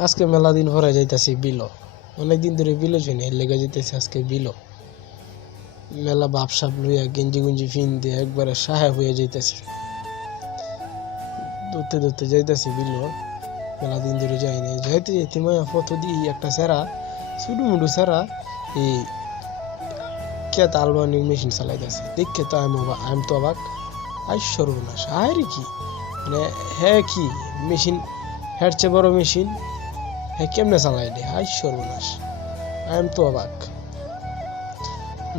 আজকে মেলা দিন পরে যাইতাছি বিলো। অনেকদিন ধরে বিলো যাই না, এর লেগে যাইতেছি আজকে বিলো। মেলা বাপসাপ লইয়া গেঞ্জি গুঞ্জি ফিন দিয়ে একবারে সাহেব হয়ে যাইতেছি। দৌড়তে দৌড়তে যাইতেছি বিলো। মেলা দিন ধরে যাই না, যাইতে যাইতে মায়া ফটো দিই একটা সেরা ছুটু মুডু সেরা এই কেত আলবানির মেশিন চালাইতেছে। দেখে তো আমি তো অবাক। আই সর্বনাশ, আরে কি মানে হ্যাঁ কি মেশিন, হ্যার চেয়ে বড় মেশিন হ্যাঁ কেমনে চালাই রে, আই সর্বনাশ। আমি তো অবাক।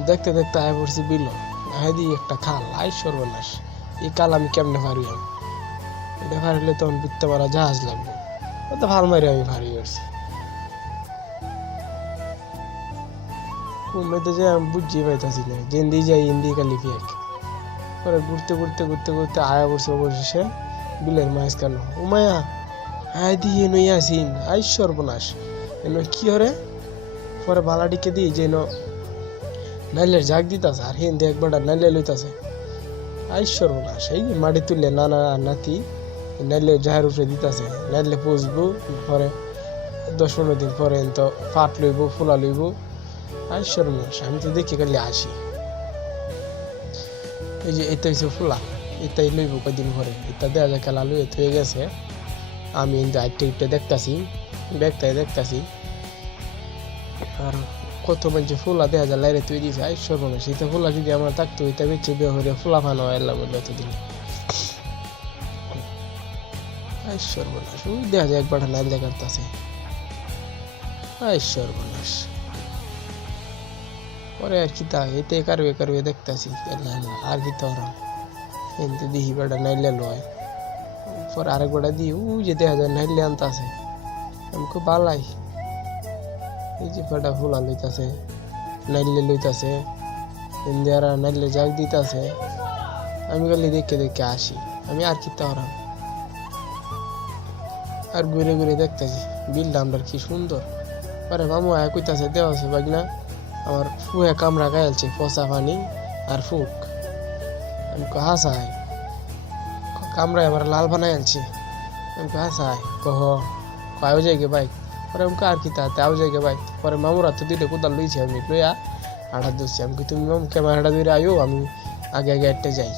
দেখতে দেখতে আয় পড়ছি বিল, আয় দিই একটা খাল, আই সর্বনাশ। এই কাল আমি কেমনে পারি, এটা ফারিলে তখন বুঝতে পারা জাহাজ লাগবে, তো ভাল মারি আমি ভারী করছি। মেয়েতে যে আমি বুঝিয়ে পাইতাছি না, যেন্দি যাই হিন্দি কালি ফেক। পরে ঘুরতে ঘুরতে ঘুরতে ঘুরতে আয়া পড়ছে অবশেষে বিলের মাছ কেন ও মায়া আয় দিয়ে এনো ইয়াসিন, আই সর্বনাশ। এনো কি হরে পরে বালাডিকে দিই যেন নাইলের জাগ দিতাছে, আর হিন্দি একবার নাইলে লইতাছে। আই সর্বনাশ, এই মাটি তুললে নানা নাতি নাইলে জাহের উপরে দিতাছে, নাইলে পুষবো পরে 10-15 দিন পরে তো ফাট লইব ফুলা লইব। আই সর্বনাশ, আমি তো দেখি গেলে আসি। এই যে এটা হচ্ছে ফুলা, এটাই লইব কদিন পরে, এটা দেওয়া যায় খেলা লইয়ে হয়ে গেছে। আমি আইটে ইটে দেখতাছি, দেখতাছি আর কত মানুষ ফুলা দেওয়া যায় লাইরে তৈরি দিয়েছে। আই সর্বনাশ, এটা ফুলা যদি আমার থাকতো এটা বেঁচে বিয়ে হয়ে ফুলা ফানো এলাম অতদিন। আই সর্বনাশ, ওই দেখা যায় একবার নাইলে কাটতেছে। আই সর্বনাশ, পরে আর কি তা এতে কারবে দেখতেছি আর কি তো এনতে দিহি বেটা নাইলে লয়। পরে আরেক বেটা দিই ও যে দেখা যায় নাইলে আনতাছে, আমি খুব বালাই। এই যে বেটা ফুলা লইতাছে নাইলে লইতাছে, ইন্দিয়ারা নাইলে জাগ দিতাছে। আমি খালি দেখে দেখে আসি, আমি আর কি তা আর ঘুরে ঘুরে দেখতেছি বিলটা আমরা কি সুন্দর। পরে মামু আয় কইতাছে দেওয়া আছে বাগনা আমার ফুয়ে কামড়া গাইলছে, ফসা পানি আর ফুক। আমি হাসাই কামড়ায় আমার লাল বানাই আলছে। আমি হাসাই কহ আও যাইগে বাইক। পরে আমাকে আর কি তাতে আও যাইগে বাইক। পরে মামুরা তো দুইটা কোদাল লইছি, আমি লইয়া আড়া ধরছি। আমি তুমি মামু ক্যামেরাটা ধরে আইও, আমি আগে আগে একটা যাই।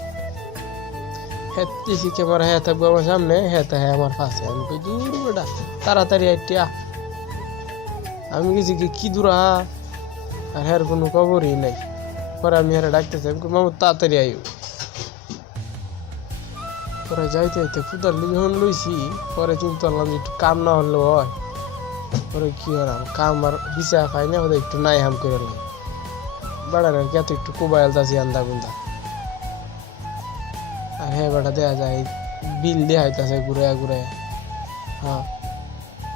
হ্যাঁ দেখি ক্যামেরা হ্যাঁ থাকবো আমার সামনে, হ্যাঁ তা হ্যাঁ আমার পাশে। আমি কই দূর বেটা তাড়াতাড়ি একটা। আমি গেছি কি দূরা আর হ্যার কোনো খবরই নাই। পরে আমি হ্যাঁ ডাকতেছি, আমি মামু তাড়াতাড়ি আইও। পরে যাইতে যাইতে কুদার যখন লইছি, পরে চিন্তা করলাম যে একটু কাম না হলে হয়। পরে কি হলাম কাম আর বিছা খাই না, ওদের একটু নাই হাম করে এলাম বেড়ার আর এত একটু কোবাইল তাছি আন্দা গুন্দা। আর হ্যাঁ বেটা দেওয়া যায় বিল দেখাইতেছে ঘুরে ঘুরে। হ্যাঁ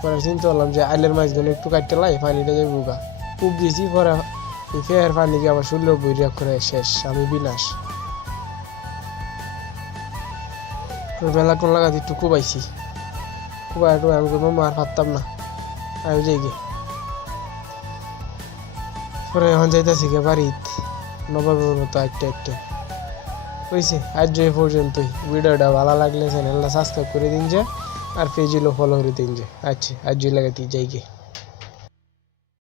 পরে চিন্তা করলাম যে আইলের মাছগুলো একটু কাটতে লাই পানিটা যাই বুগা উব দিয়েছি। পরে ফের পানিকে আবার শরীর বইরিয়া করে শেষ, আমি বিনাশ। বেলা কোন লাগাতে একটু কুবাইছি, কুবাই একটু আমি মামা আর পারতাম না, আমি যাই গে। পরে এখন যাইতেছি গে বাড়িত নবাবের মতো একটা হয়েছে। আজ এই পর্যন্তই। ভিডিওটা ভালো লাগলে চ্যানেলটা সাবস্ক্রাইব করে দিন যে, আর পেজগুলো ফলো করে দিন যে। আচ্ছা আজ লাগাতে যাই গে।